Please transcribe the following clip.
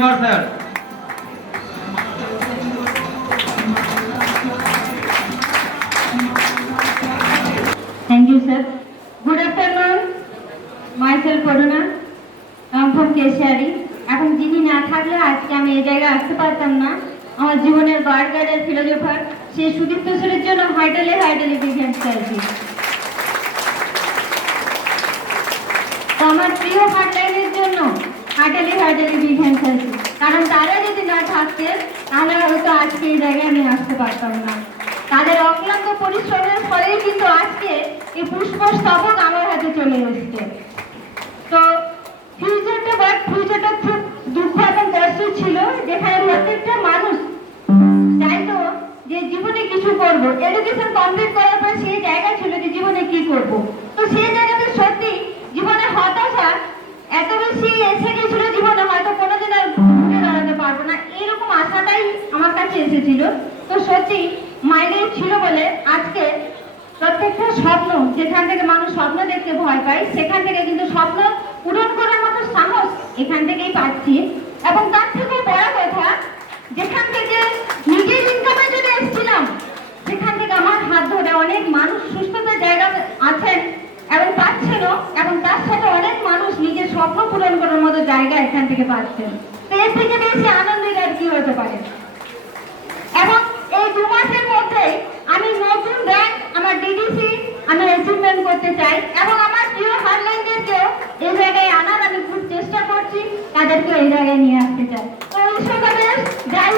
Kumar sir. Thank you, sir. Good afternoon. Myself Aruna. I'm from Keshari. এখন যিনি না থাকলে আজকে আমি এই জায়গায় আসতে পারতাম না। আমার জীবনের গার্ডের ফিলোজফার সে সুদীপ্ত স্যারের জন্য হাইটালি ডিফেন্স চাইছি। আমার প্রিয় হার্টলাইনের জন্য হার্টালি ডিফেন্স চাইছি, কারণ তারা যদি না থাকতেন তাহলে হয়তো আজকে এই জায়গায় আমি আসতে পারতাম না। তাদের অক্লান্ত পরিশ্রমের ফলেই কিন্তু আজকে এই পুষ্পস্তবক আমার হাতে চলে এসেছে। তো ফিউচারটা খুব দুঃখ এবং কষ্ট ছিল, যেখানে প্রত্যেকটা মানুষ চাইতো যে জীবনে কিছু করব। এডুকেশন কমপ্লিট করার পর সেই জায়গা ছিল যে জীবনে কি করব। তো সেই জায়গাতে সত্যি জীবনে হতাশা এত বেশি এসে গেছিল, জীবনে হয়তো কোনোদিন আর ঘুরে দাঁড়াতে পারবো না, এরকম আশাটাই আমার কাছে এসেছিল। তো সত্যি মাইনে ছিল বলে আজকে প্রত্যেকটা স্বপ্ন, যেখান থেকে মানুষ স্বপ্ন দেখতে ভয় পায়, সেখান থেকে কিন্তু স্বপ্ন পূরণ করার মতো সাহস এখান থেকেই পাচ্ছি। এবং তার থেকেও বড় কথা, যেখান থেকে নিজের ইনকামের জন্য এসেছিলাম, সেখান থেকে আমার হাত ধরে অনেক মানুষ সুস্থতার জায়গা আছেন এবং পাচ্ছেন, এবং তার সাথে অনেক মানুষ নিজের স্বপ্ন পূরণ করার মতো জায়গা এখান থেকে পাচ্ছেন। তো এর থেকে বেশি আনন্দের আর কি হতে পারে। এবং এই 2 মাসের মধ্যে আমি নতুন র্যাঙ্ক আমার ডিডিসি আমি অ্যাচিভমেন্ট করতে চাই, এবং আমার প্রিয় হারলাইনদেরকেও এই জায়গায় আনার আমি খুব চেষ্টা করছি, তাদেরকেও এই জায়গায় নিয়ে আসতে চাই। তো এই সকালে যাই